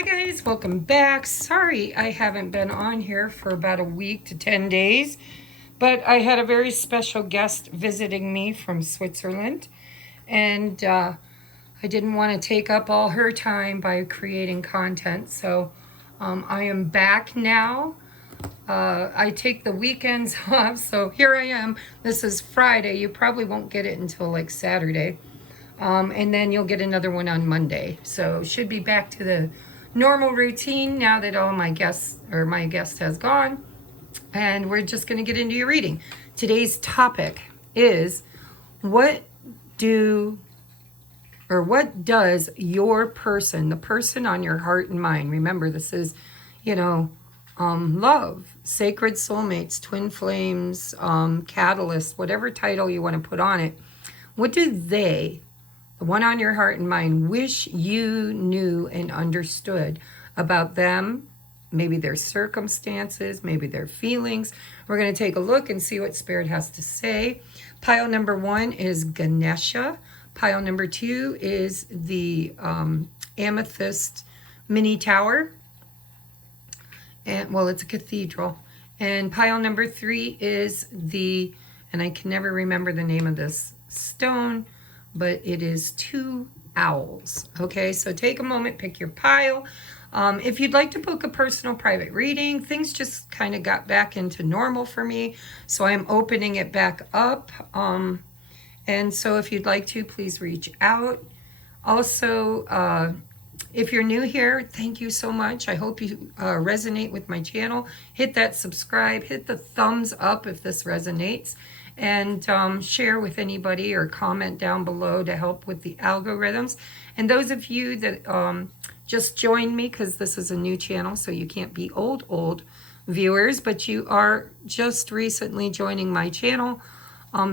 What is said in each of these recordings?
Hi guys, welcome back. Sorry I haven't been on here for about a week to 10 days, but I had a very special guest visiting me from Switzerland, and I didn't want to take up all her time by creating content, so I am back now. I take the weekends off, so here I am. This is Friday. You probably won't get it until like Saturday. And then you'll get another one on Monday. So should be back to the normal routine now that all my guests or my guest has gone. And we're just going to get into your reading. Today's topic is what does your person, the person on your heart and mind, remember this is, love, sacred soulmates, twin flames, catalyst, whatever title you want to put on it. What do they, the one on your heart and mind, wish you knew and understood about them, maybe their circumstances, maybe their feelings? We're going to take a look and see what Spirit has to say. Pile number 1 is Ganesha. Pile number 2 is the Amethyst Mini Tower. And well, it's a cathedral. And pile number 3 is the, and I can never remember the name of this stone, but it is 2 owls. Okay, so take a moment, pick your pile. If you'd like to book a personal private reading, things just kind of got back into normal for me, so I'm opening it back up. And so if you'd like to, please reach out. Also, if you're new here, thank you so much. I hope you resonate with my channel. Hit that subscribe, hit the thumbs up if this resonates, and share with anybody or comment down below to help with the algorithms. And those of you that just joined me, because this is a new channel, so you can't be old viewers, but you are just recently joining my channel,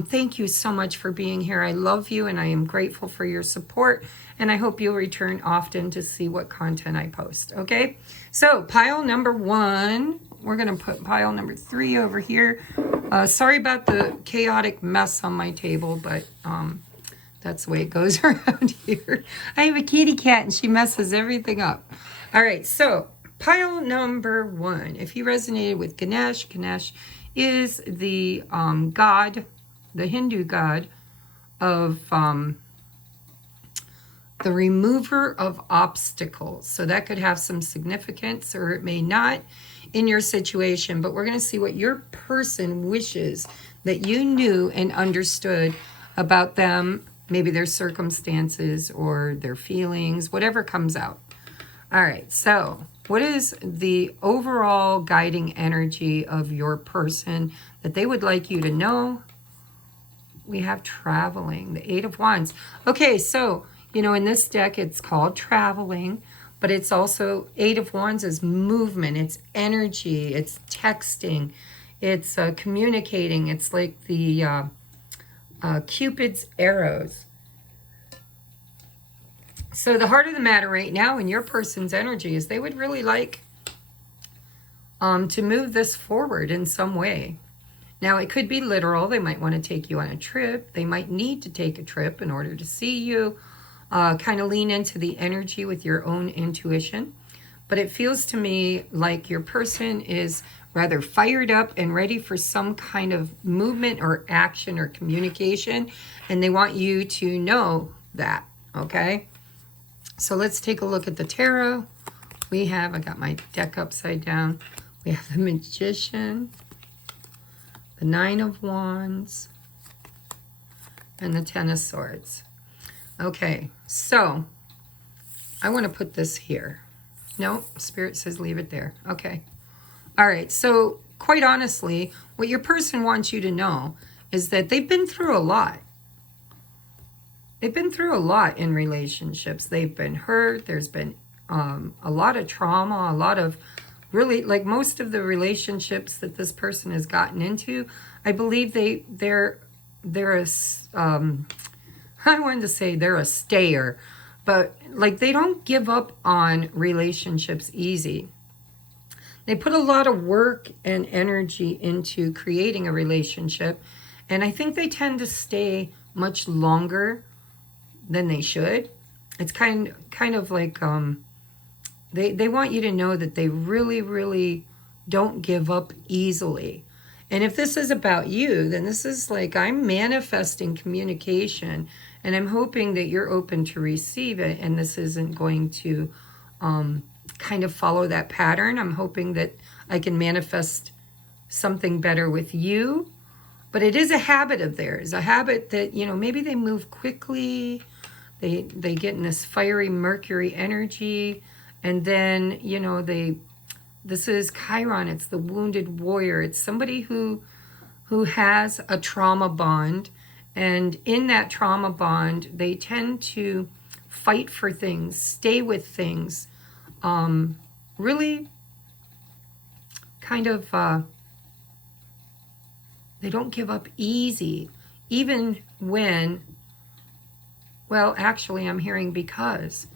thank you so much for being here. I love you and I am grateful for your support, and I hope you'll return often to see what content I post. Okay, so pile number 1, we're going to put pile number 3 over here. Sorry about the chaotic mess on my table, but that's the way it goes around here. I have a kitty cat and she messes everything up. All right, so pile number 1. If you resonated with Ganesh, Ganesh is the god, the Hindu god of the remover of obstacles. So that could have some significance or it may not in your situation, but we're going to see what your person wishes that you knew and understood about them, maybe their circumstances or their feelings, whatever comes out. All right, so what is the overall guiding energy of your person that they would like you to know? We have traveling, the 8 of Wands. Okay, so, in this deck, it's called traveling, but it's also 8 of Wands is movement, it's energy, it's texting, it's communicating. It's like the Cupid's arrows. So the heart of the matter right now in your person's energy is they would really like to move this forward in some way. Now, it could be literal. They might want to take you on a trip. They might need to take a trip in order to see you. Kind of lean into the energy with your own intuition. But it feels to me like your person is rather fired up and ready for some kind of movement or action or communication. And they want you to know that, okay? So let's take a look at the tarot. I got my deck upside down. We have the Magician, the 9 of Wands, and the 10 of Swords. Okay, so I want to put this here. No, Spirit says leave it there. Okay. All right, so quite honestly, what your person wants you to know is that they've been through a lot. They've been through a lot in relationships. They've been hurt. There's been a lot of trauma, a lot of really, like most of the relationships that this person has gotten into, I believe they're a, I wanted to say they're a stayer, but like they don't give up on relationships easy. They put a lot of work and energy into creating a relationship, and I think they tend to stay much longer than they should. It's kind of like They want you to know that they really, really don't give up easily. And if this is about you, then this is like, I'm manifesting communication, and I'm hoping that you're open to receive it, and this isn't going to kind of follow that pattern. I'm hoping that I can manifest something better with you. But it is a habit of theirs, a habit that, you know, maybe they move quickly, they get in this fiery Mercury energy, and then, you know, this is Chiron, it's the wounded warrior. It's somebody who has a trauma bond, and in that trauma bond, they tend to fight for things, stay with things, really kind of, they don't give up easy, even when, well, actually, I'm hearing because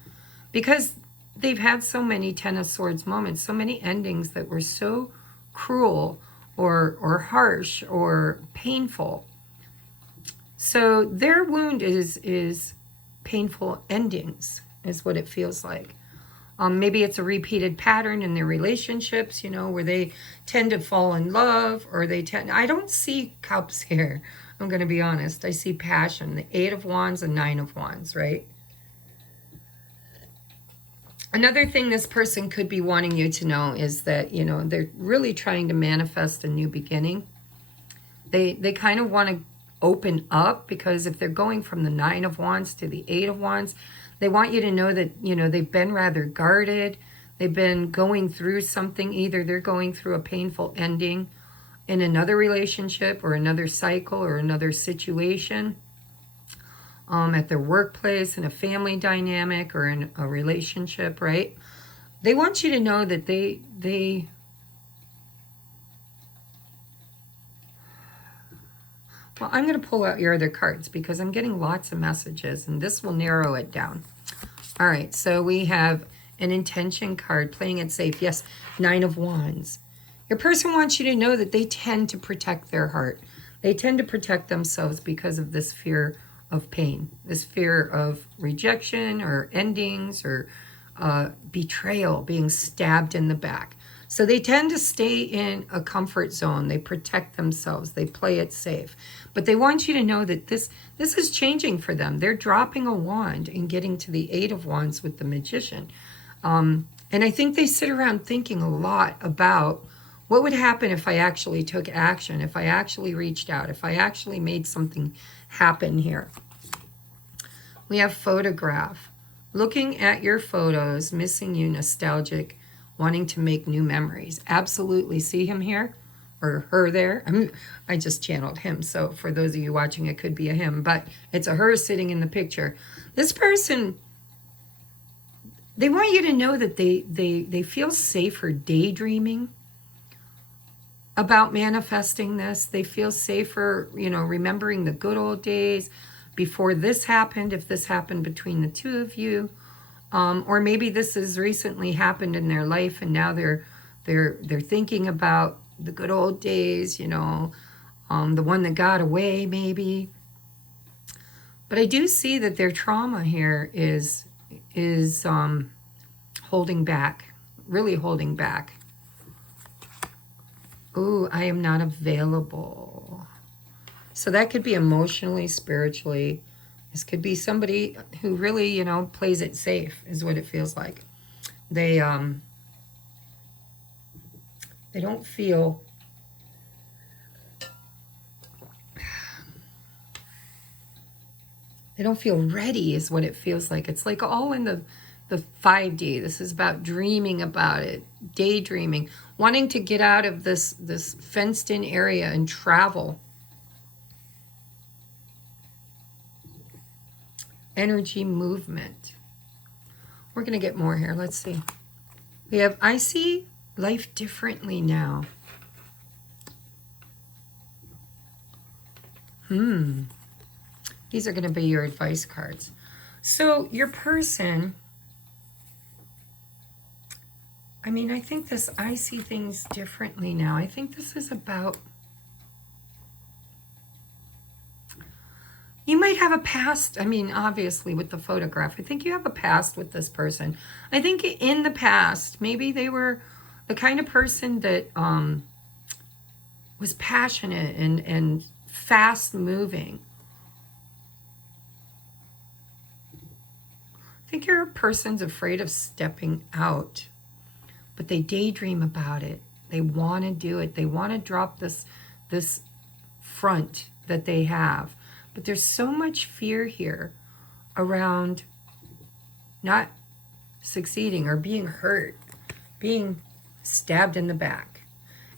they've had so many Ten of Swords moments, so many endings that were so cruel or harsh or painful. So their wound is painful endings, is what it feels like. Maybe it's a repeated pattern in their relationships, you know, where they tend to fall in love, or I don't see cups here. I'm going to be honest. I see passion, the 8 of Wands and 9 of Wands, right? Another thing this person could be wanting you to know is that, you know, they're really trying to manifest a new beginning. They kind of want to open up, because if they're going from the 9 of Wands to the 8 of Wands, they want you to know that, you know, they've been rather guarded. They've been going through something. Either they're going through a painful ending in another relationship or another cycle or another situation, at their workplace, in a family dynamic or in a relationship, right? They want you to know that they well, I'm going to pull out your other cards because I'm getting lots of messages, and this will narrow it down. All right, so we have an intention card, playing it safe. Yes, 9 of Wands. Your person wants you to know that they tend to protect their heart. They tend to protect themselves because of this fear of pain, this fear of rejection or endings or betrayal, being stabbed in the back. So they tend to stay in a comfort zone. They protect themselves. They play it safe. But they want you to know that this is changing for them. They're dropping a wand and getting to the 8 of Wands with the Magician. And I think they sit around thinking a lot about what would happen if I actually took action, if I actually reached out, if I actually made something happen here. We have photograph. Looking at your photos, missing you, nostalgic, wanting to make new memories. Absolutely. See him here or her there? I just channeled him. So for those of you watching, it could be a him, but it's a her sitting in the picture. This person, they want you to know that they feel safer daydreaming about manifesting this. They feel safer, you know, remembering the good old days before this happened, if this happened between the two of you. Or maybe this has recently happened in their life, and now they're thinking about the good old days, you know, the one that got away maybe. But I do see that their trauma here is holding back, really holding back. Ooh, I am not available. So that could be emotionally, spiritually. This could be somebody who really, you know, plays it safe, is what it feels like. They don't feel ready, is what it feels like. It's like all in the 5D. This is about dreaming about it, daydreaming, wanting to get out of this fenced-in area and travel. Energy movement. We're going to get more here. Let's see. We have, I see life differently now. These are going to be your advice cards. So your person, I mean, I think this, I see things differently now. I think this is about, you might have a past. I mean, obviously with the photograph, I think you have a past with this person. I think in the past, maybe they were the kind of person that was passionate and fast moving. I think your person's afraid of stepping out, but they daydream about it. They want to do it. They want to drop this front that they have. But there's so much fear here around not succeeding or being hurt, being stabbed in the back.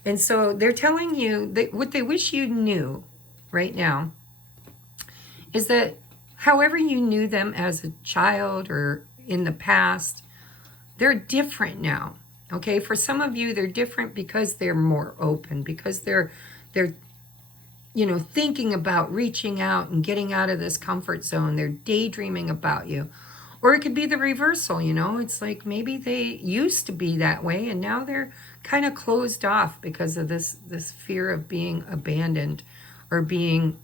And so they're telling you that what they wish you knew right now is that however you knew them as a child or in the past, they're different now. Okay, for some of you, they're different because they're more open, because they're you know, thinking about reaching out and getting out of this comfort zone. They're daydreaming about you. Or it could be the reversal, you know. It's like maybe they used to be that way and now they're kind of closed off because of this fear of being abandoned or being,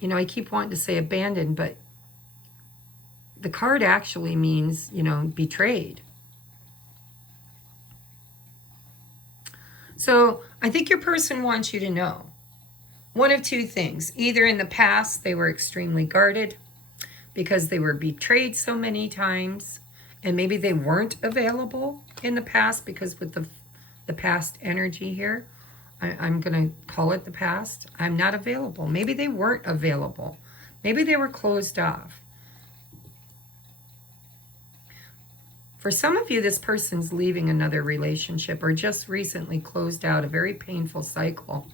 you know, I keep wanting to say abandoned, but the card actually means, you know, betrayed. So I think your person wants you to know one of two things. Either in the past they were extremely guarded because they were betrayed so many times, and maybe they weren't available in the past because with the past energy here, I'm going to call it the past. I'm not available. Maybe they weren't available. Maybe they were closed off. For some of you, this person's leaving another relationship or just recently closed out a very painful cycle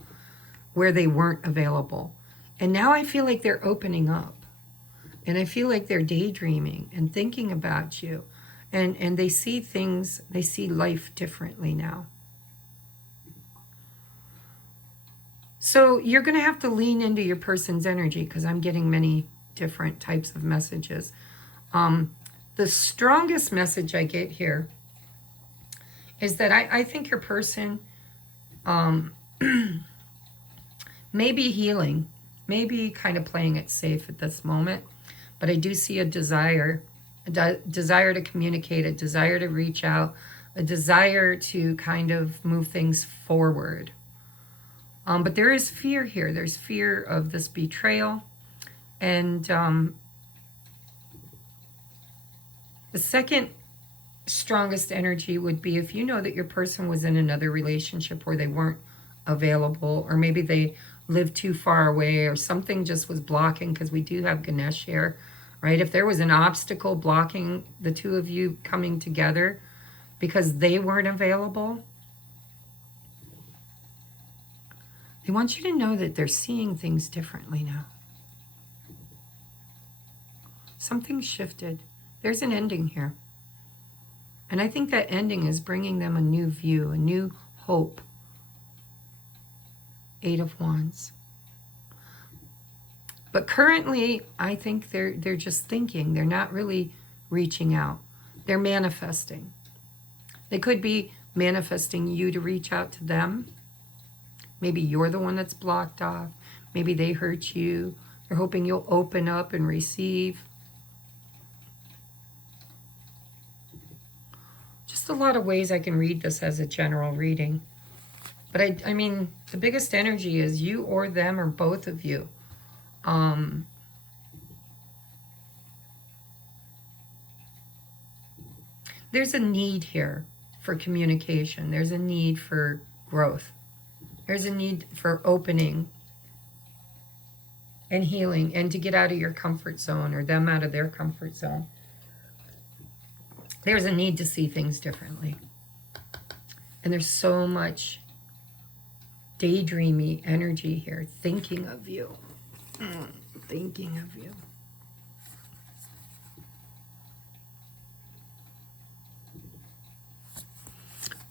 where they weren't available. And now I feel like they're opening up. And I feel like they're daydreaming and thinking about you. And they see things, they see life differently now. So you're going to have to lean into your person's energy because I'm getting many different types of messages. The strongest message I get here is that I think your person maybe healing, maybe kind of playing it safe at this moment, but I do see a desire to communicate, a desire to reach out, a desire to kind of move things forward. But there is fear here. There's fear of this betrayal. And the second strongest energy would be if you know that your person was in another relationship where they weren't available, or maybe they lived too far away, or something just was blocking, because we do have Ganesh here, right? If there was an obstacle blocking the two of you coming together because they weren't available, they want you to know that they're seeing things differently now. Something's shifted. There's an ending here. And I think that ending is bringing them a new view, a new hope. 8 of Wands. But currently, I think they're just thinking. They're not really reaching out. They're manifesting. They could be manifesting you to reach out to them. Maybe you're the one that's blocked off. Maybe they hurt you. They're hoping you'll open up and receive. Just a lot of ways I can read this as a general reading. But I mean, the biggest energy is you or them or both of you. There's a need here for communication. There's a need for growth. There's a need for opening and healing and to get out of your comfort zone or them out of their comfort zone. There's a need to see things differently. And there's so much daydreamy energy here, thinking of you. Thinking of you.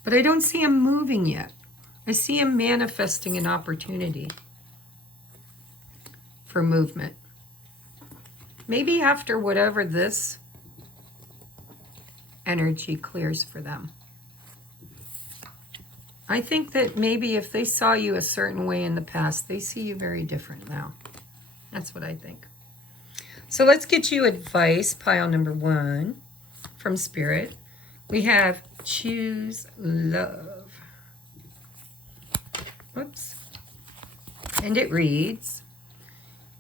But I don't see him moving yet. I see him manifesting an opportunity for movement. Maybe after whatever this energy clears for them. I think that maybe if they saw you a certain way in the past, they see you very different now. That's what I think. So let's get you advice, pile number 1 from Spirit. We have choose love. Whoops. And it reads,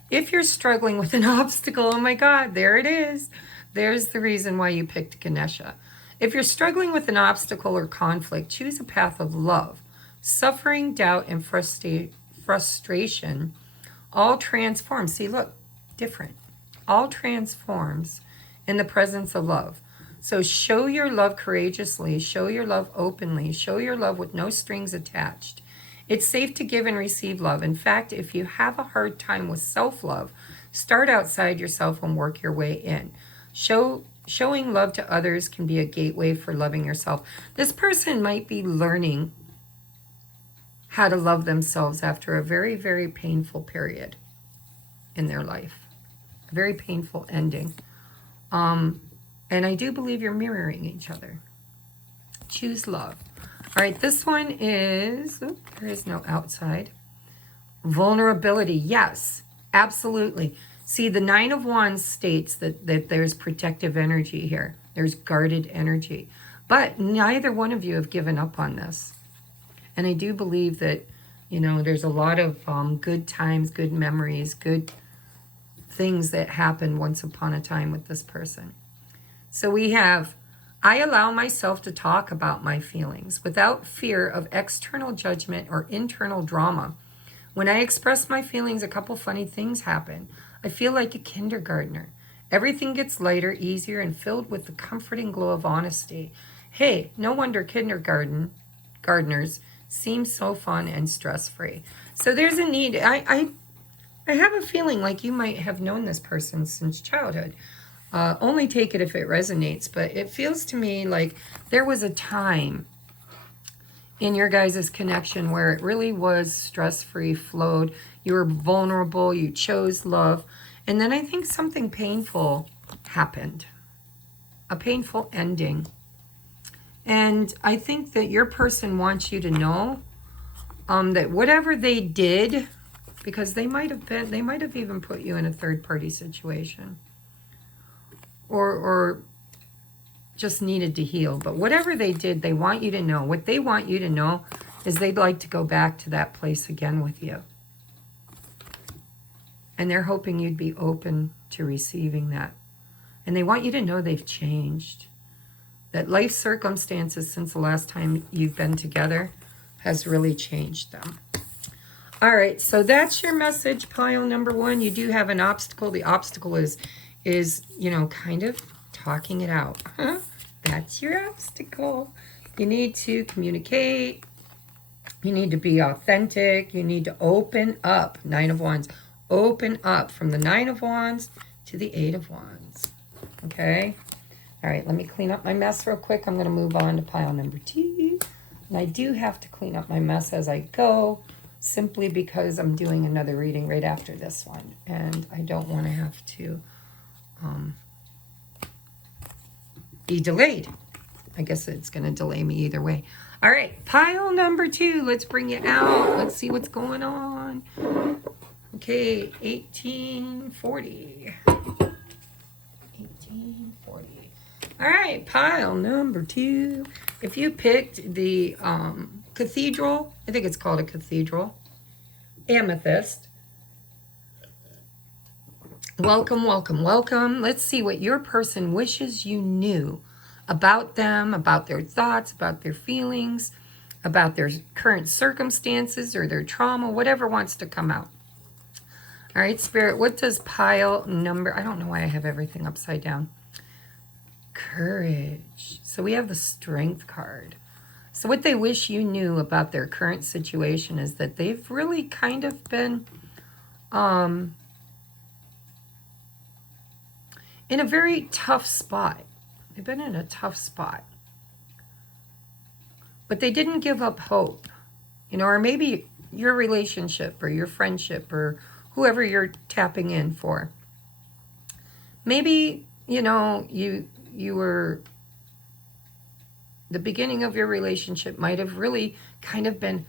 if you're struggling with an obstacle, oh my God, there it is. There's the reason why you picked Ganesha. If you're struggling with an obstacle or conflict, choose a path of love. Suffering, doubt, and frustration all transform. See, look, different. All transforms in the presence of love. So show your love courageously, show your love openly, show your love with no strings attached. It's safe to give and receive love. In fact, if you have a hard time with self-love, start outside yourself and work your way in. Showing love to others can be a gateway for loving yourself. This person might be learning how to love themselves after a very, very painful period in their life. A very painful ending. And I do believe you're mirroring each other. Choose love. All right, this one is, there is no outside. Vulnerability, yes, absolutely. See, the 9 of Wands states that there's protective energy here. There's guarded energy. But neither one of you have given up on this. And I do believe that, you know, there's a lot of good times, good memories, good things that happened once upon a time with this person. So we have, I allow myself to talk about my feelings without fear of external judgment or internal drama. When I express my feelings, a couple funny things happen. I feel like a kindergartner. Everything gets lighter, easier, and filled with the comforting glow of honesty. Hey, no wonder gardeners seem so fun and stress-free. So there's a need. I have a feeling like you might have known this person since childhood. Only take it if it resonates, but it feels to me like there was a time in your guys' connection where it really was stress-free, flowed. You were vulnerable, you chose love, and then I think something painful happened, a painful ending. And I think that your person wants you to know that whatever they did, because they might have even put you in a third-party situation. Or just needed to heal. But whatever they did, they want you to know. What they want you to know is they'd like to go back to that place again with you. And they're hoping you'd be open to receiving that. And they want you to know they've changed. That life circumstances since the last time you've been together has really changed them. All right, so that's your message, pile number 1. You do have an obstacle. The obstacle is, you know, kind of talking it out. That's your obstacle. You need to communicate. You need to be authentic. You need to open up. 9 of Wands. Open up from the 9 of Wands to the 8 of Wands. Okay? All right, let me clean up my mess real quick. I'm going to move on to pile number 2. And I do have to clean up my mess as I go, simply because I'm doing another reading right after this one. And I don't want to have to be delayed. I guess it's going to delay me either way. All right, pile number 2. Let's bring you out. Let's see what's going on. Okay, 1840. 1840. All right, pile number 2. If you picked the cathedral, I think it's called a cathedral, amethyst. Welcome, welcome, welcome. Let's see what your person wishes you knew about them, about their thoughts, about their feelings, about their current circumstances or their trauma, whatever wants to come out. All right, Spirit, what does pile number, I don't know why I have everything upside down. Courage. So we have the Strength card. So what they wish you knew about their current situation is that they've really kind of been in a very tough spot. They've been in a tough spot. But they didn't give up hope. You know, or maybe your relationship or your friendship or whoever you're tapping in for. Maybe, you know, you were, the beginning of your relationship might have really kind of been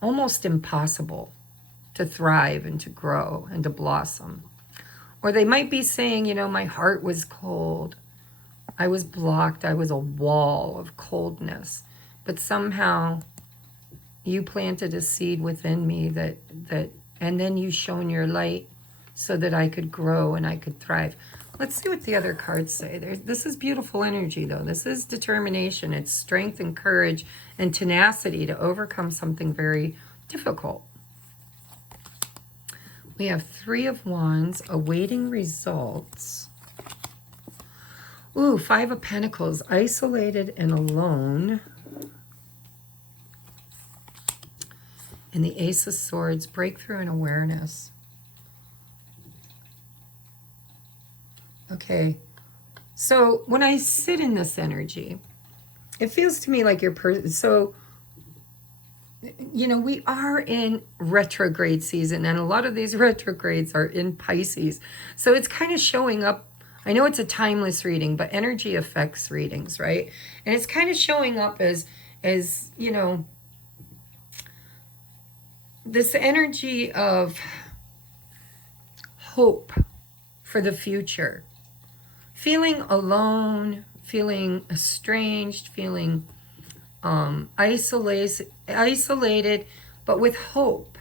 almost impossible to thrive and to grow and to blossom. Or they might be saying, you know, my heart was cold. I was blocked. I was a wall of coldness. But somehow you planted a seed within me that and then you shone your light so that I could grow and I could thrive. Let's see what the other cards say. This is beautiful energy, though. This is determination. It's strength and courage and tenacity to overcome something very difficult. We have 3 of Wands, awaiting results. Ooh, 5 of Pentacles, isolated and alone. And the Ace of Swords, breakthrough and awareness. Okay, so when I sit in this energy, it feels to me like your person, so, you know, we are in retrograde season, and a lot of these retrogrades are in Pisces. So it's kind of showing up. I know it's a timeless reading, but energy affects readings, right? And it's kind of showing up as you know, this energy of hope for the future. Feeling alone, feeling estranged, feeling isolated, but with hope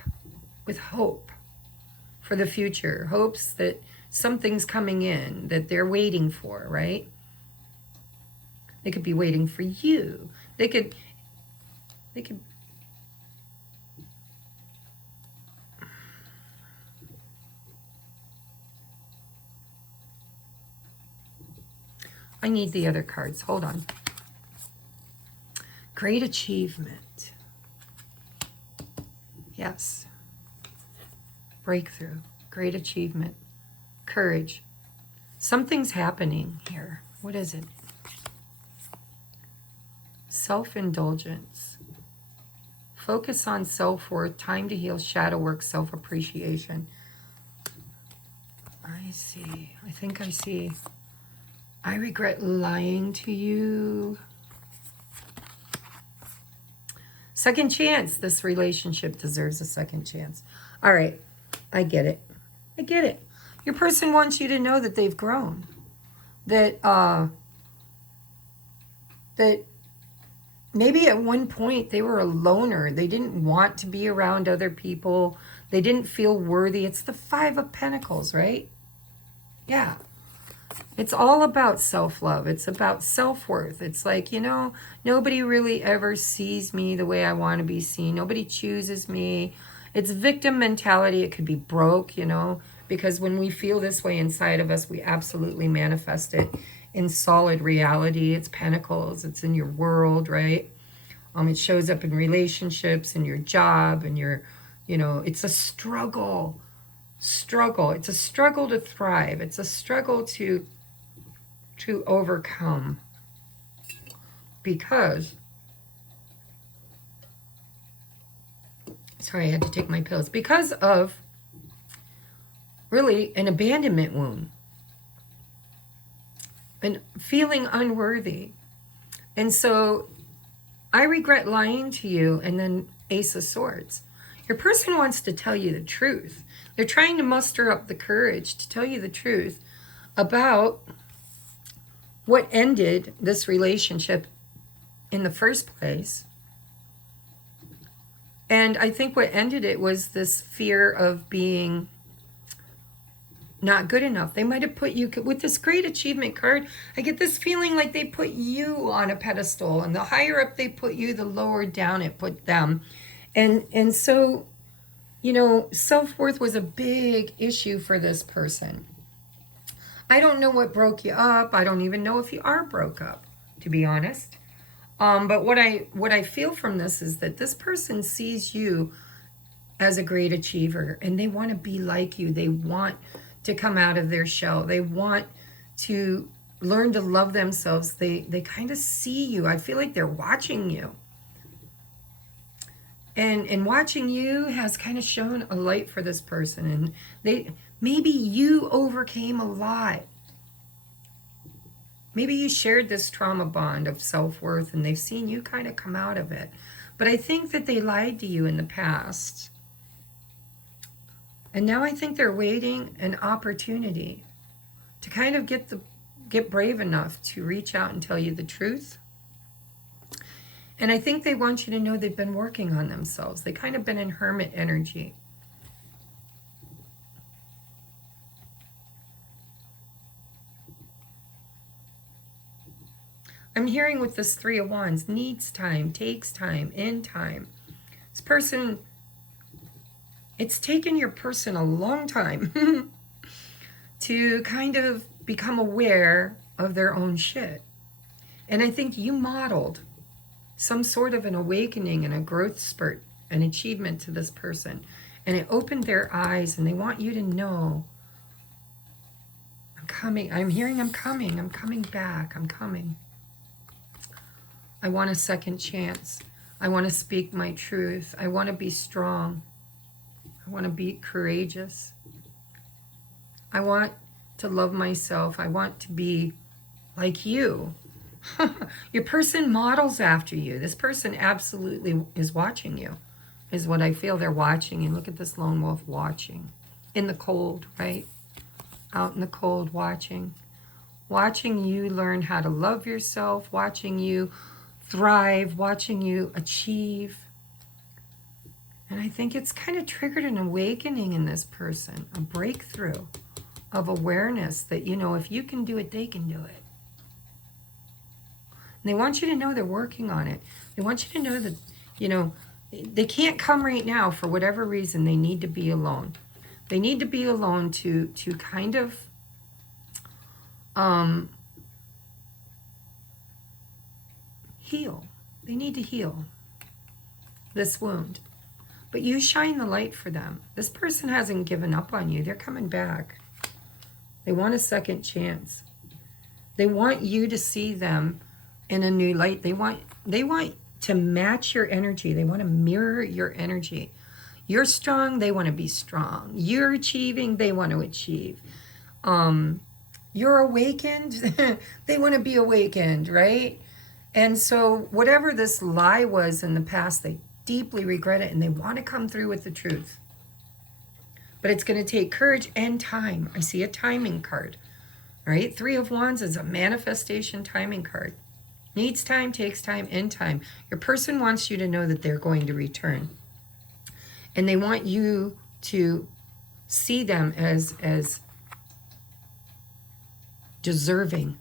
for the future. Hopes that something's coming in that they're waiting for, right? They could be waiting for you. They could I need the other cards. Hold on. Great achievement. Yes. Breakthrough. Great achievement. Courage. Something's happening here. What is it? Self-indulgence. Focus on self-worth. Time to heal. Shadow work. Self-appreciation. I see. I think I see. I regret lying to you. Second chance. This relationship deserves a second chance. All right. I get it. I get it. Your person wants you to know that they've grown. That that maybe at one point they were a loner. They didn't want to be around other people. They didn't feel worthy. It's the 5 of Pentacles, right? Yeah. It's all about self-love. It's about self-worth. It's like, you know, nobody really ever sees me the way I want to be seen. Nobody chooses me. It's victim mentality. It could be broke, you know, because when we feel this way inside of us, we absolutely manifest it in solid reality. It's pentacles. It's in your world, right? It shows up in relationships, in your job, and your, you know, it's a struggle. It's a struggle to thrive. It's a struggle to overcome, because, sorry, I had to take my pills, because of really an abandonment wound and feeling unworthy. And so I regret lying to you. And then Ace of Swords. Your person wants to tell you the truth. They're trying to muster up the courage to tell you the truth about what ended this relationship in the first place. And I think what ended it was this fear of being not good enough. They might have put you, with this great achievement card, I get this feeling like they put you on a pedestal, and the higher up they put you, the lower down it put them. And so, you know, self-worth was a big issue for this person. I don't know what broke you up. I don't even know if you are broke up, to be honest. But what I feel from this is that this person sees you as a great achiever, and they want to be like you. They want to come out of their shell. They want to learn to love themselves. They kind of see you. I feel like they're watching you. And watching you has kind of shown a light for this person. And maybe you overcame a lot. Maybe you shared this trauma bond of self-worth, and they've seen you kind of come out of it. But I think that they lied to you in the past. And now I think they're waiting an opportunity to kind of get brave enough to reach out and tell you the truth. And I think they want you to know they've been working on themselves. They kind of been in hermit energy. I'm hearing with this Three of Wands, needs time, takes time, in time. This person, it's taken your person a long time to kind of become aware of their own shit. And I think you modeled some sort of an awakening and a growth spurt, an achievement to this person. And it opened their eyes, and they want you to know, I'm coming. I'm hearing I'm coming. I'm coming back. I'm coming. I want a second chance. I want to speak my truth. I want to be strong. I want to be courageous. I want to love myself. I want to be like you. Your person models after you. This person absolutely is watching you, is what I feel. They're watching. And look at this lone wolf watching. In the cold, right? Out in the cold watching. Watching you learn how to love yourself. Watching you thrive, watching you achieve. And I think it's kind of triggered an awakening in this person, a breakthrough of awareness that, you know, if you can do it, they can do it. And they want you to know they're working on it. They want you to know that, you know, they can't come right now for whatever reason. They need to be alone. They need to be alone to kind of heal. They need to heal this wound. But you shine the light for them. This person hasn't given up on you. They're coming back. They want a second chance. They want you to see them in a new light. They want to match your energy. They want to mirror your energy. You're strong, they want to be strong. You're achieving, they want to achieve. You're awakened, they want to be awakened, right? And so whatever this lie was in the past, they deeply regret it, and they want to come through with the truth. But it's going to take courage and time. I see a timing card, right? Three of Wands is a manifestation timing card. Needs time, takes time, in time. Your person wants you to know that they're going to return. And they want you to see them as deserving.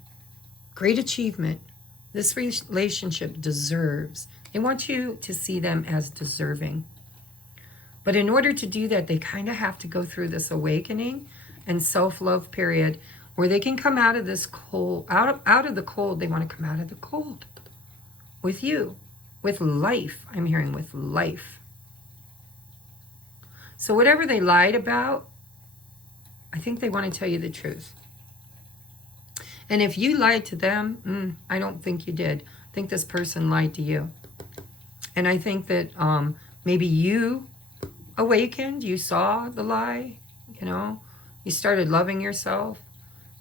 Great achievement. This relationship deserves. They want you to see them as deserving. But in order to do that, they kind of have to go through this awakening and self-love period where they can come out of this cold, out of the cold. They want to come out of the cold with you, with life. I'm hearing with life. So whatever they lied about, I think they want to tell you the truth. And if you lied to them, I don't think you did. I think this person lied to you. And I think that maybe you awakened, you saw the lie, you know, you started loving yourself.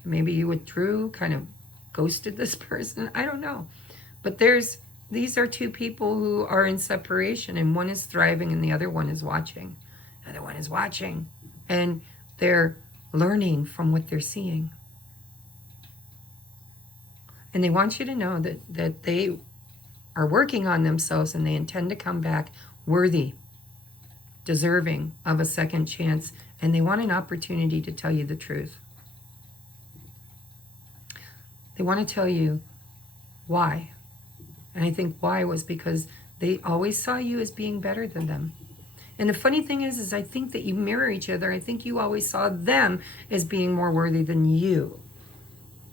Maybe you withdrew, kind of ghosted this person. I don't know. But these are two people who are in separation, and one is thriving and the other one is watching. The other one is watching, and they're learning from what they're seeing. And they want you to know that they are working on themselves, and they intend to come back worthy, deserving of a second chance, and they want an opportunity to tell you the truth. They want to tell you why. And I think why was because they always saw you as being better than them. And the funny thing is I think that you mirror each other. I think you always saw them as being more worthy than you.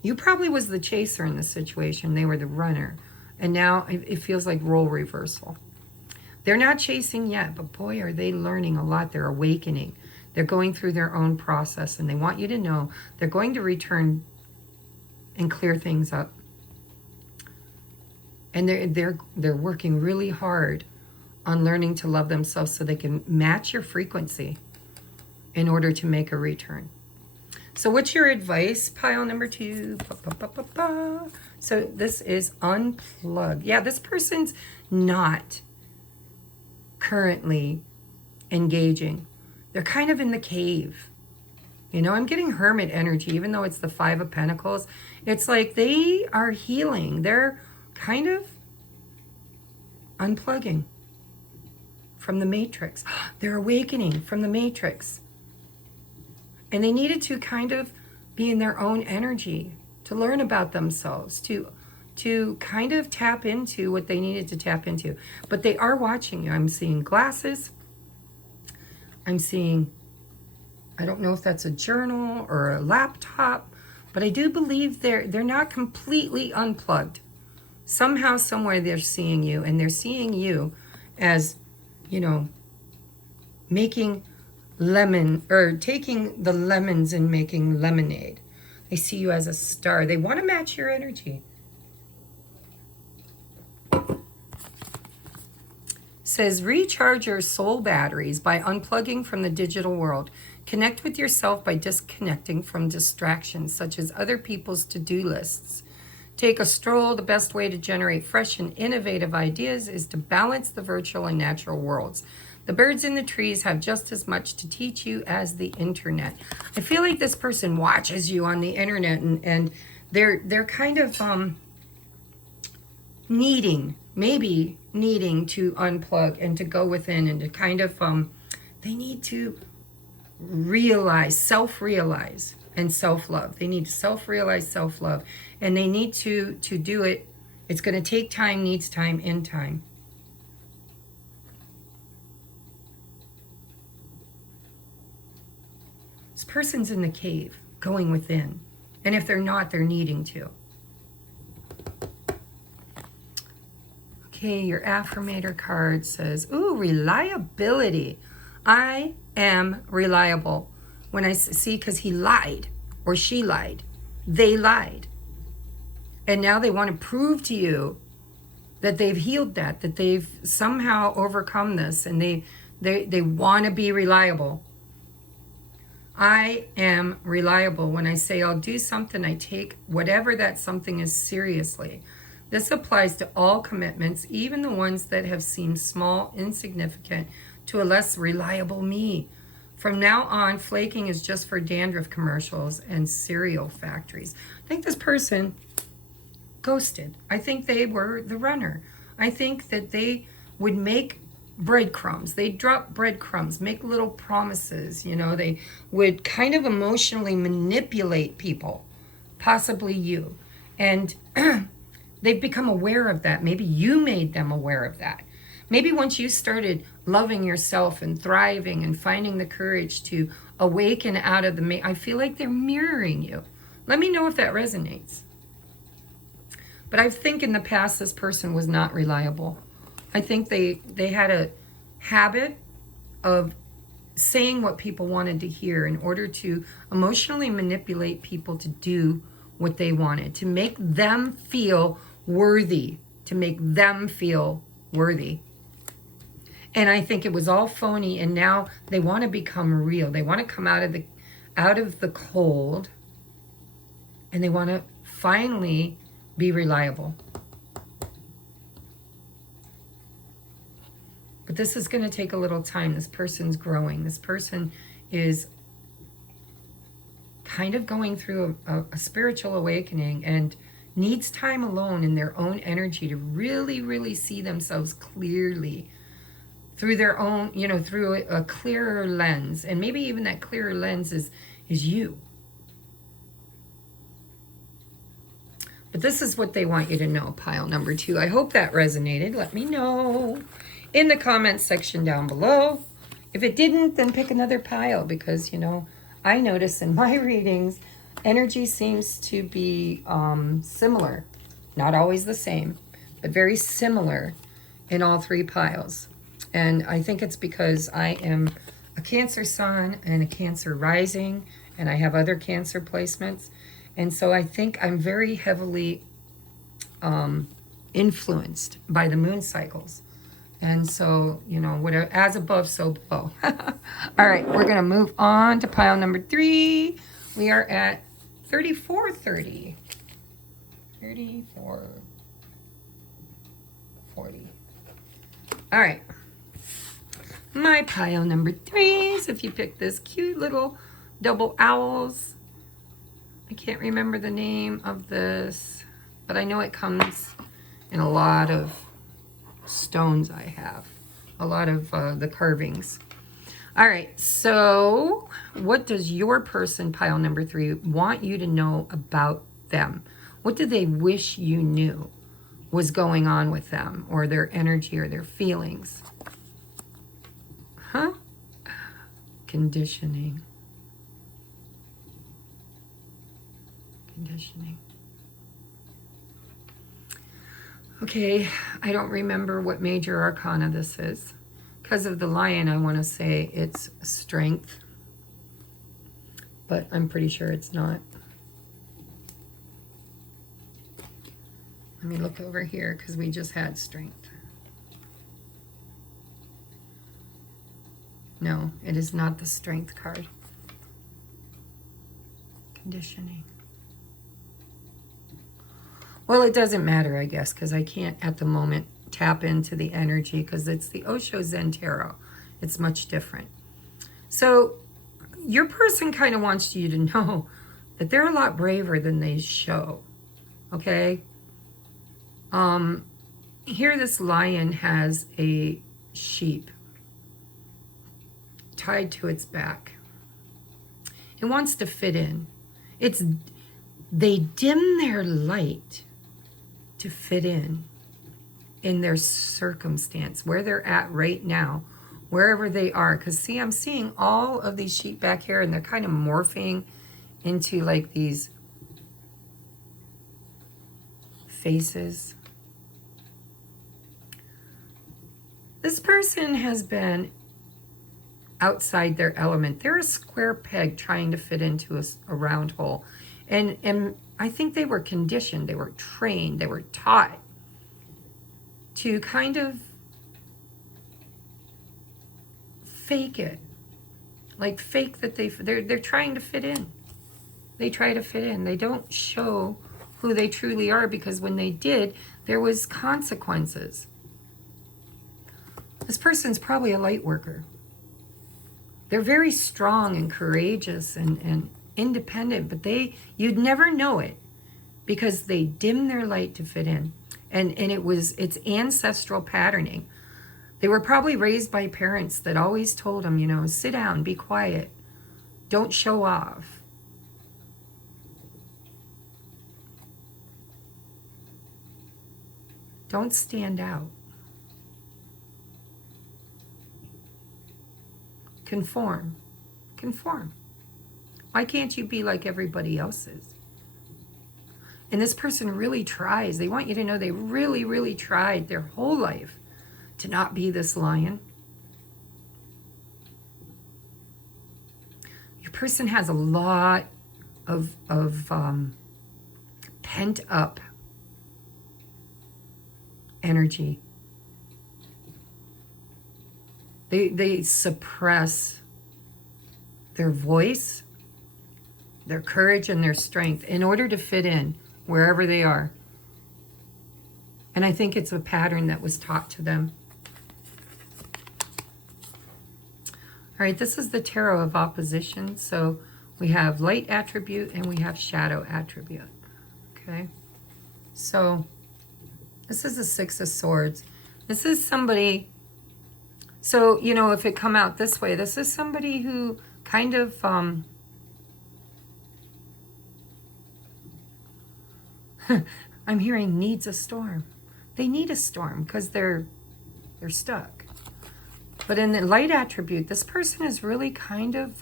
You probably was the chaser in this situation. They were the runner. And now it feels like role reversal. They're not chasing yet, but boy, are they learning a lot. They're awakening. They're going through their own process, and they want you to know they're going to return and clear things up. And they're working really hard on learning to love themselves so they can match your frequency in order to make a return. So what's your advice? Pile number 2. So this is unplug. Yeah, this person's not currently engaging. They're kind of in the cave. You know, I'm getting hermit energy, even though it's the Five of Pentacles. It's like they are healing. They're kind of unplugging from the matrix. They're awakening from the matrix. And they needed to kind of be in their own energy, to learn about themselves, to kind of tap into what they needed to tap into. But they are watching you. I'm seeing glasses. I'm seeing, I don't know if that's a journal or a laptop, but I do believe they're not completely unplugged. Somehow, somewhere they're seeing you, and they're seeing you as, you know, making lemon, or taking the lemons and making lemonade. They see you as a star. They want to match your energy. Says, recharge your soul batteries by unplugging from the digital world. Connect with yourself by disconnecting from distractions, such as other people's to-do lists. Take a stroll. The best way to generate fresh and innovative ideas is to balance the virtual and natural worlds. The birds in the trees have just as much to teach you as the internet. I feel like this person watches you on the internet, and they're kind of maybe needing to unplug and to go within, and to kind of they need to realize, self-realize, and self-love. They need to self-realize, self-love, and they need to do it. It's going to take time, needs time, in time. This person's in the cave, going within. And if they're not, they're needing to. Okay, your affirmator card says, ooh, reliability. I am reliable. When I see, because he lied, or she lied. They lied. And now they want to prove to you that they've healed that they've somehow overcome this, and they want to be reliable. I am reliable. When I say I'll do something, I take whatever that something is seriously. This applies to all commitments, even the ones that have seemed small, insignificant to a less reliable me. From now on, flaking is just for dandruff commercials and cereal factories. I think this person ghosted. I think they were the runner. I think that they would make breadcrumbs. They drop breadcrumbs, make little promises. You know, they would kind of emotionally manipulate people, possibly you. And they've become aware of that. Maybe you made them aware of that. Maybe once you started loving yourself and thriving and finding the courage to awaken out of the... I feel like they're mirroring you. Let me know if that resonates. But I think in the past, this person was not reliable. I think they had a habit of saying what people wanted to hear in order to emotionally manipulate people to do what they wanted, to make them feel worthy, to make them feel worthy. And I think it was all phony, and now they want to become real. They want to come out of the cold, and they want to finally be reliable. But this is going to take a little time. This person's growing. This person is kind of going through a spiritual awakening and needs time alone in their own energy to really, really see themselves clearly through their own, you know, through a clearer lens. And maybe even that clearer lens is you. But this is what they want you to know, pile number 2. I hope that resonated. Let me know in the comments section down below. If it didn't, then pick another pile, because, you know, I notice in my readings, energy seems to be similar. Not always the same, but very similar in all 3 piles. And I think it's because I am a Cancer sun and a Cancer rising, and I have other Cancer placements. And so I think I'm very heavily influenced by the moon cycles. And so, you know, whatever, as above, so below. All right, we're going to move on to pile number 3. We are at 3430. 3440. All right. My pile number 3 is if you pick this cute little double owls. I can't remember the name of this, but I know it comes in a lot of stones I have. A lot of the carvings. All right, so what does your person, pile number 3, want you to know about them? What do they wish you knew was going on with them, or their energy, or their feelings? Huh? Conditioning. Conditioning. Okay, I don't remember what major arcana this is. Because of the lion, I want to say it's strength. But I'm pretty sure it's not. Let me look over here because we just had strength. No, it is not the strength card. Conditioning. Well, it doesn't matter, I guess, because I can't at the moment tap into the energy because it's the Osho Zen Tarot. It's much different. So your person kind of wants you to know that they're a lot braver than they show. Okay? Here this lion has a sheep tied to its back. It wants to fit in. They dim their light to fit in their circumstance, where they're at right now, wherever they are. Because see, I'm seeing all of these sheep back here, and they're kind of morphing into like these faces. This person has been outside their element. They're a square peg trying to fit into a round hole. And I think they were conditioned, they were trained, they were taught to kind of fake it. Like fake that they're trying to fit in. They try to fit in. They don't show who they truly are, because when they did, there was consequences. This person's probably a light worker. They're very strong and courageous and independent, but you'd never know it because they dim their light to fit in. And it's ancestral patterning. They were probably raised by parents that always told them, you know, sit down, be quiet, don't show off. Don't stand out. Conform. Conform. Why can't you be like everybody else is? And this person really tries. They want you to know they really, really tried their whole life to not be this lion. Your person has a lot of pent up energy. They suppress their voice, their courage, and their strength in order to fit in wherever they are. And I think it's a pattern that was taught to them. All right, this is the Tarot of Opposition. So we have light attribute and we have shadow attribute. Okay, so this is the Six of Swords. This is somebody, so, you know, if it come out this way, this is somebody who kind of, I'm hearing needs a storm. They need a storm because they're stuck. But in the light attribute, this person is really kind of,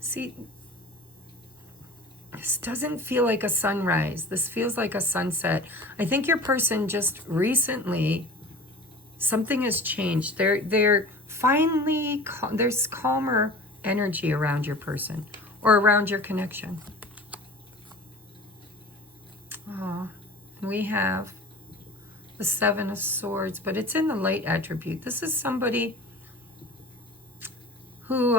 see, this doesn't feel like a sunrise. This feels like a sunset. I think your person just recently, something has changed. They're finally, there's calmer energy around your person or around your connection. Oh, and we have the Seven of Swords, but it's in the light attribute. This is somebody who,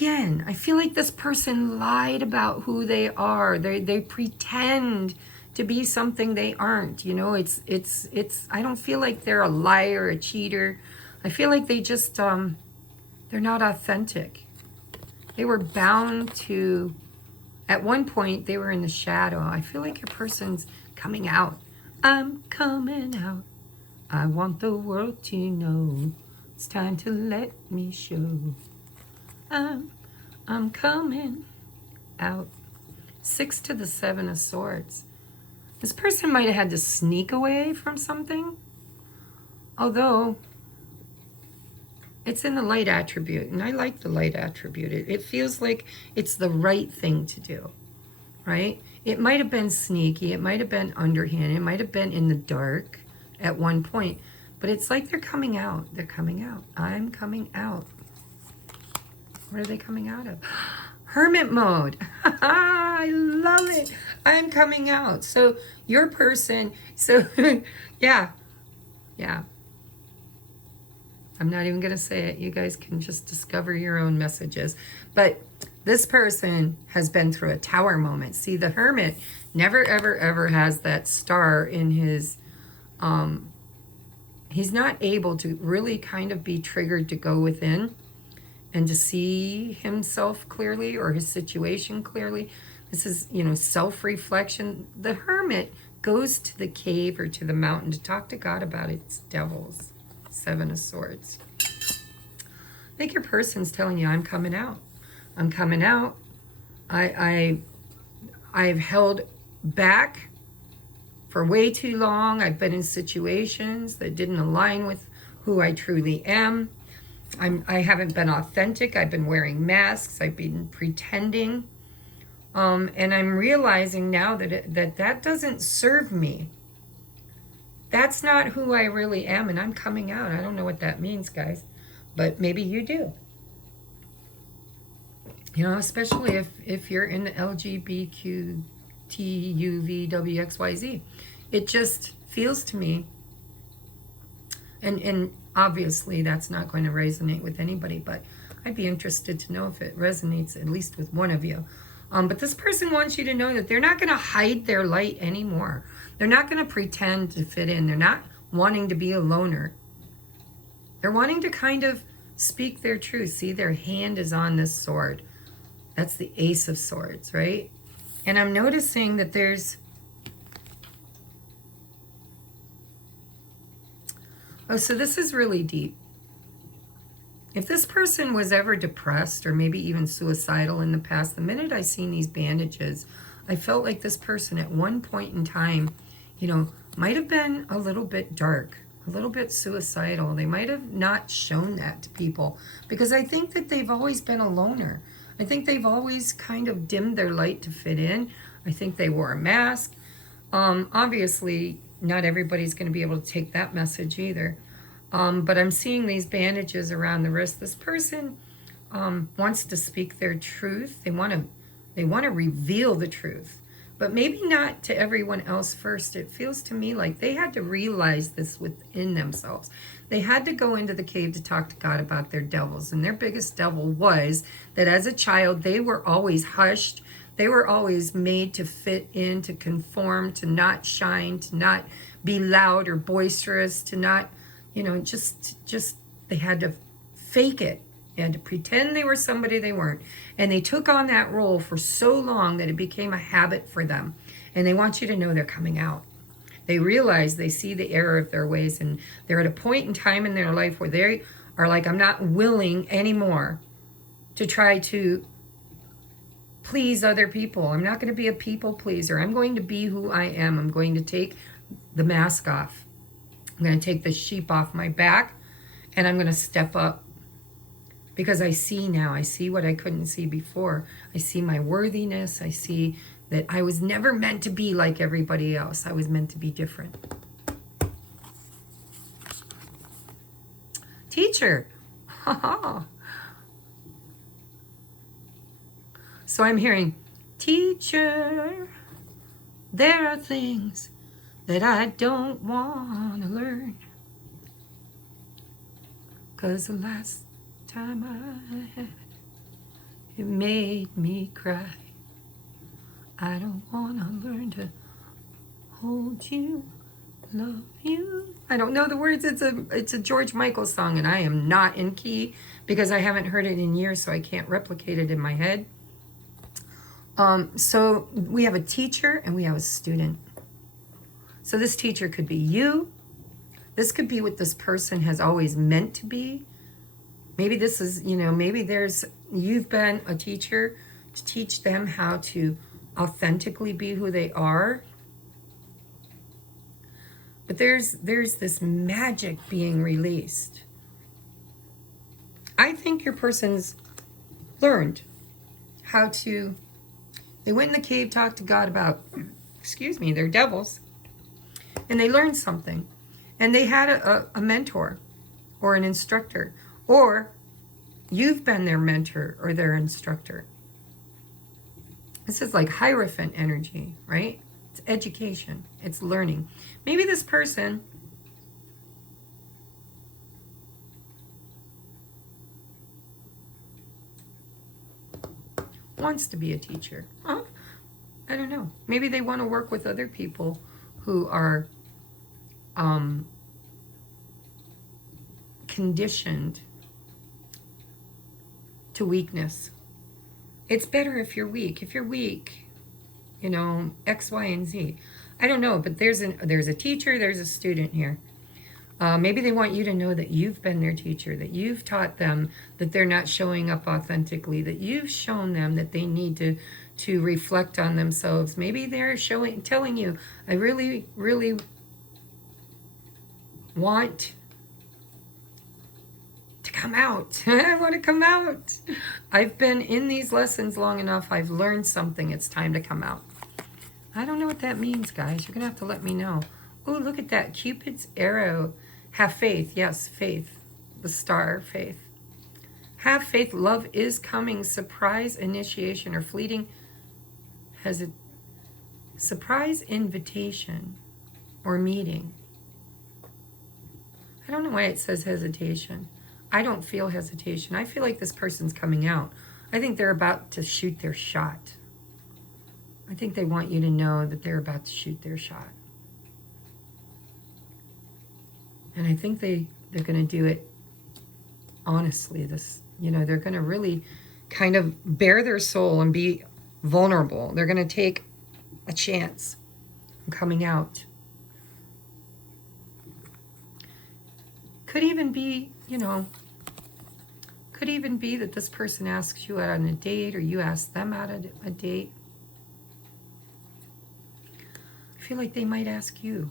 again, I feel like this person lied about who they are. They pretend to be something they aren't. You know, it's I don't feel like they're a liar, a cheater. I feel like they just they're not authentic. They were bound to, at one point they were in the shadow. I feel like your person's coming out. I'm coming out. I want the world to know. It's time to let me show. I'm coming out. 6 to the 7 of Swords. This person might have had to sneak away from something. Although, it's in the light attribute. And I like the light attribute. It feels like it's the right thing to do. Right? It might have been sneaky. It might have been underhand. It might have been in the dark at one point. But it's like they're coming out. They're coming out. I'm coming out. What are they coming out of? Hermit mode. I love it. I'm coming out. So your person, so yeah. I'm not even going to say it. You guys can just discover your own messages. But this person has been through a tower moment. See, the Hermit never, ever, ever has that star in his, he's not able to really kind of be triggered to go within and to see himself clearly or his situation clearly. This is, you know, self-reflection. The Hermit goes to the cave or to the mountain to talk to God about its devils. 7 of Swords. I think your person's telling you, I'm coming out. I'm coming out. I've held back for way too long. I've been in situations that didn't align with who I truly am. I haven't been authentic. I've been wearing masks. I've been pretending. And I'm realizing now that that doesn't serve me. That's not who I really am, and I'm coming out. I don't know what that means, guys, but maybe you do. You know, especially if you're in the LGBTQTUVWXYZ. It just feels to me, and obviously that's not going to resonate with anybody, but I'd be interested to know if it resonates at least with one of you. But this person wants you to know that they're not going to hide their light anymore. They're not going to pretend to fit in. They're not wanting to be a loner. They're wanting to kind of speak their truth. See, their hand is on this sword. That's the Ace of Swords, right? And I'm noticing that there's... Oh, so this is really deep. If this person was ever depressed or maybe even suicidal in the past, the minute I seen these bandages, I felt like this person at one point in time, you know, might have been a little bit dark, a little bit suicidal. They might have not shown that to people because I think that they've always been a loner. I think they've always kind of dimmed their light to fit in. I think they wore a mask. Obviously, not everybody's going to be able to take that message either. But I'm seeing these bandages around the wrist. This person wants to speak their truth. They want to reveal the truth, but maybe not to everyone else first. It feels to me like they had to realize this within themselves. They had to go into the cave to talk to God about their devils, and their biggest devil was that as a child they were always hushed. They were always made to fit in, to conform, to not shine, to not be loud or boisterous, to not, you know, just they had to fake it. They had to pretend they were somebody they weren't. And they took on that role for so long that it became a habit for them. And they want you to know they're coming out. They realize, they see the error of their ways, and they're at a point in time in their life where they are like, I'm not willing anymore to try to please other people. I'm not going to be a people pleaser. I'm going to be who I am. I'm going to take the mask off. I'm going to take the sheep off my back, and I'm going to step up because I see now. I see what I couldn't see before. I see my worthiness. I see that I was never meant to be like everybody else. I was meant to be different. Teacher. So I'm hearing, teacher, there are things that I don't want to learn. 'Cause the last time I had You made me cry. I don't want to learn to hold you, love you. I don't know the words. It's a George Michael song, and I am not in key because I haven't heard it in years, so I can't replicate it in my head. So we have a teacher and we have a student. So this teacher could be you. This could be what this person has always meant to be. Maybe this is, maybe you've been a teacher to teach them how to authentically be who they are. But there's this magic being released. I think your person's learned how to, they went in the cave, talked to God about, their devils, and they learned something. And they had a mentor or an instructor, or you've been their mentor or their instructor. This is like Hierophant energy, right? It's education. It's learning. Maybe this person wants to be a teacher. Huh? I don't know. Maybe they want to work with other people who are conditioned to weakness. It's better if you're weak. If you're weak, X, Y, and Z. I don't know, but there's a teacher, there's a student here. Maybe they want you to know that you've been their teacher, that you've taught them that they're not showing up authentically, that you've shown them that they need to reflect on themselves. Maybe they're telling you, I really, really want to come out. I want to come out. I've been in these lessons long enough. I've learned something. It's time to come out. I don't know what that means, guys. You're going to have to let me know. Oh, look at that. Cupid's arrow. Have faith. Yes, faith. The star, faith. Have faith. Love is coming. Surprise initiation or fleeting surprise invitation or meeting. I don't know why it says hesitation. I don't feel hesitation. I feel like this person's coming out. I think they're about to shoot their shot. I think they want you to know that they're about to shoot their shot. And I think they're going to do it honestly. They're going to really kind of bare their soul and be vulnerable. They're going to take a chance on coming out. Could even be, could even be that this person asks you out on a date or you ask them out on a date. I feel like they might ask you.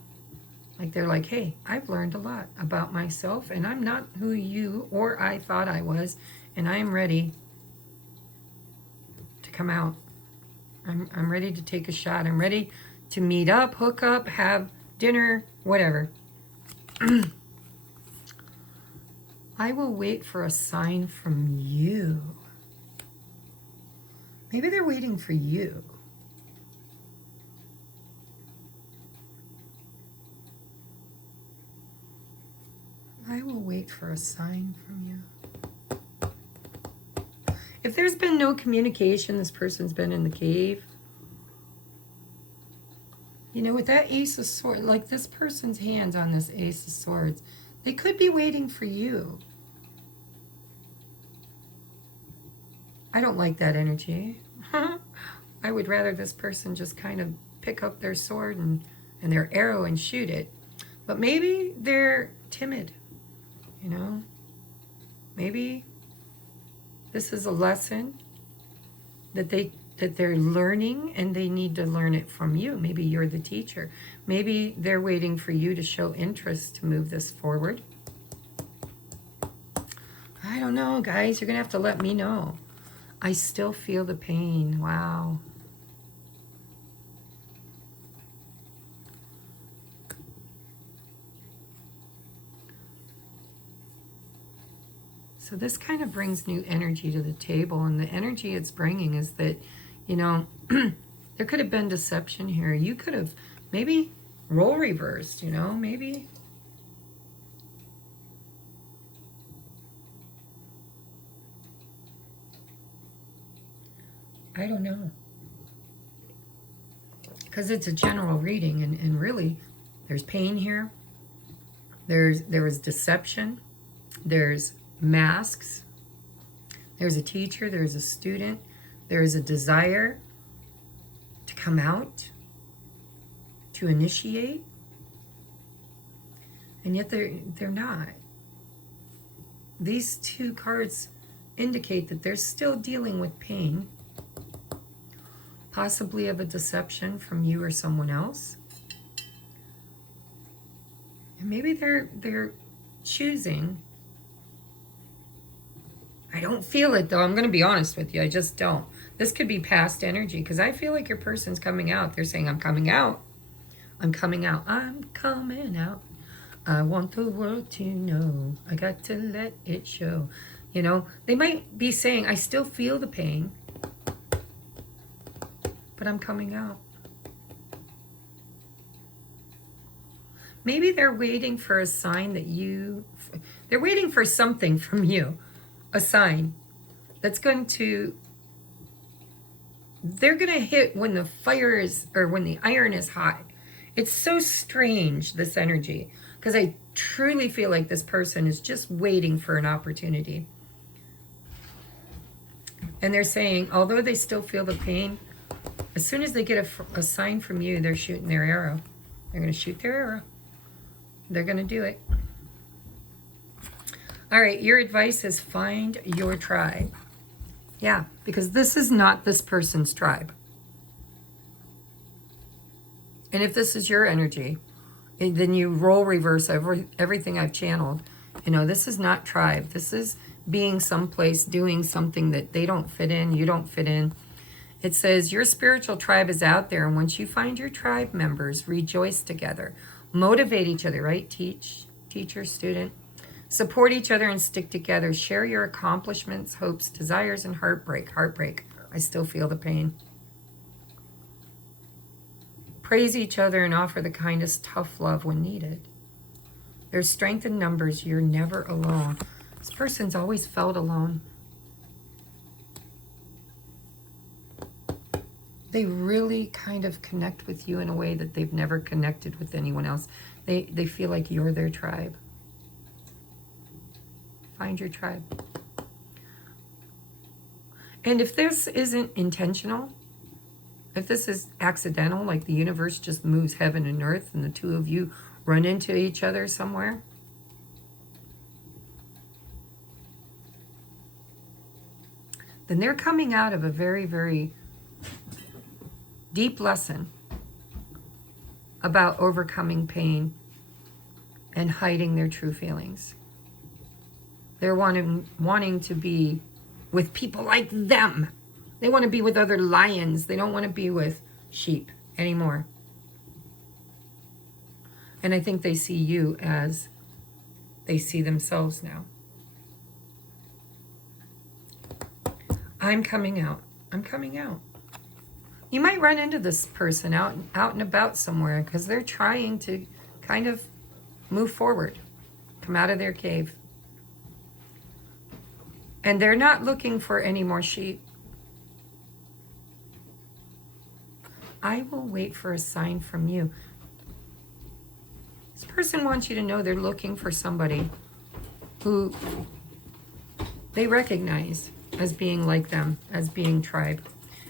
Like they're like, hey, I've learned a lot about myself and I'm not who you or I thought I was, and I am ready to come out. I'm ready to take a shot. I'm ready to meet up, hook up, have dinner, whatever. I will wait for a sign from you. Maybe they're waiting for you. I will wait for a sign from you. If there's been no communication, this person's been in the cave. With that Ace of Swords, like this person's hands on this Ace of Swords, they could be waiting for you. I don't like that energy. I would rather this person just kind of pick up their sword and their arrow and shoot it. But maybe they're timid, Maybe this is a lesson that they're learning and they need to learn it from you. Maybe you're the teacher. Maybe they're waiting for you to show interest to move this forward. I don't know, guys. You're going to have to let me know. I still feel the pain. Wow. So this kind of brings new energy to the table, and the energy it's bringing is that, there could have been deception here. You could have maybe role reversed, maybe. I don't know. Because it's a general reading, and really, there's pain here. There is deception. There's masks. There's a teacher. There's a student. There is a desire to come out, to initiate, and yet they're not. These two cards indicate that they're still dealing with pain, possibly of a deception from you or someone else. And maybe they're choosing. I don't feel it though. I'm going to be honest with you. I just don't. This could be past energy because I feel like your person's coming out. They're saying, I'm coming out. I'm coming out. I'm coming out. I want the world to know. I got to let it show. You know, they might be saying, I still feel the pain, but I'm coming out. Maybe they're waiting for a sign that they're waiting for something from you, a sign that's going to, they're going to hit when the fire is, or when the iron is hot. It's so strange, this energy, because I truly feel like this person is just waiting for an opportunity. And they're saying, although they still feel the pain, as soon as they get a sign from you, they're shooting their arrow. They're going to shoot their arrow. They're going to do it. All right, your advice is find your tribe. Yeah, because this is not this person's tribe. And if this is your energy, then you role reverse everything I've channeled. You know, this is not tribe. This is being someplace, doing something that they don't fit in, you don't fit in. It says your spiritual tribe is out there, and once you find your tribe members, rejoice together. Motivate each other, right? Teacher, student. Support each other and stick together. Share your accomplishments, hopes, desires, and heartbreak. Heartbreak. I still feel the pain. Praise each other and offer the kindest tough love when needed. There's strength in numbers. You're never alone. This person's always felt alone. They really kind of connect with you in a way that they've never connected with anyone else. They feel like you're their tribe. Find your tribe. And if this isn't intentional, if this is accidental, like the universe just moves heaven and earth and the two of you run into each other somewhere, then they're coming out of a very, very deep lesson about overcoming pain and hiding their true feelings. They're wanting to be with people like them. They want to be with other lions. They don't want to be with sheep anymore. And I think they see you as they see themselves now. I'm coming out. I'm coming out. You might run into this person out and about somewhere because they're trying to kind of move forward, come out of their cave. And they're not looking for any more sheep. I will wait for a sign from you. This person wants you to know they're looking for somebody who they recognize as being like them, as being tribe.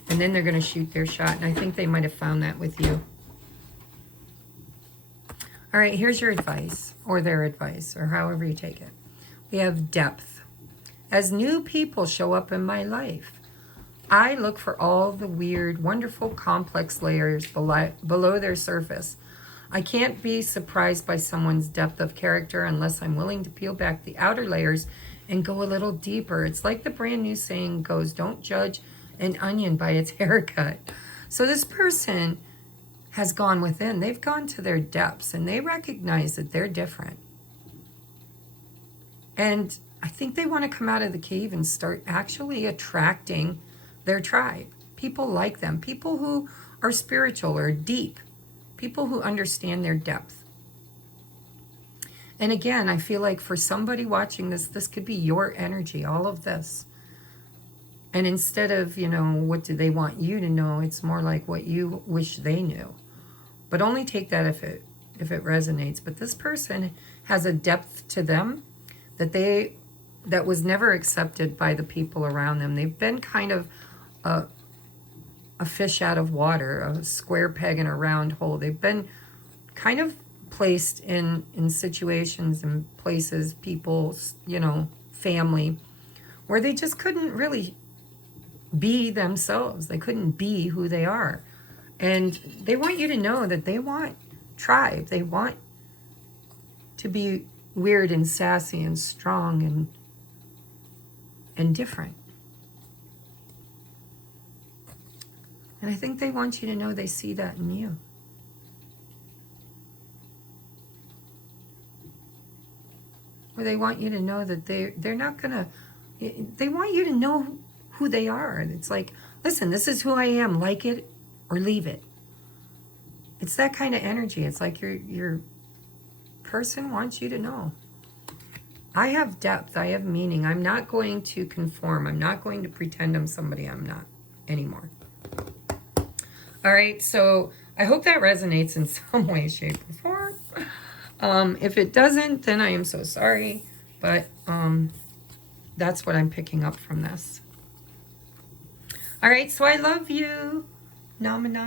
And then they're going to shoot their shot. And I think they might have found that with you. All right, here's your advice, or their advice, or however you take it. We have depth. As new people show up in my life, I look for all the weird, wonderful, complex layers below their surface. I can't be surprised by someone's depth of character unless I'm willing to peel back the outer layers and go a little deeper. It's like the brand new saying goes, don't judge an onion by its haircut. So this person has gone within. They've gone to their depths and they recognize that they're different. And I think they want to come out of the cave and start actually attracting their tribe. People like them. People who are spiritual or deep. People who understand their depth. And again, I feel like for somebody watching this, this could be your energy, all of this. And instead of, you know, what do they want you to know, it's more like what you wish they knew. But only take that if it resonates. But this person has a depth to them that was never accepted by the people around them. They've been kind of a fish out of water, a square peg in a round hole. They've been kind of placed in situations and places, people, you know, family, where they just couldn't really be themselves. They couldn't be who they are. And they want you to know that they want tribe. They want to be weird and sassy and strong and different. And I think they want you to know they see that in you. Or they want you to know that they're not gonna, they want you to know who they are. It's like, listen, this is who I am, like it or leave it. It's that kind of energy. It's like your person wants you to know. I have depth, I have meaning. I'm not going to conform. I'm not going to pretend I'm somebody I'm not anymore. All right, so I hope that resonates in some way, shape, or form. If it doesn't, then I am so sorry. But that's what I'm picking up from this. All right, so I love you. Namaste.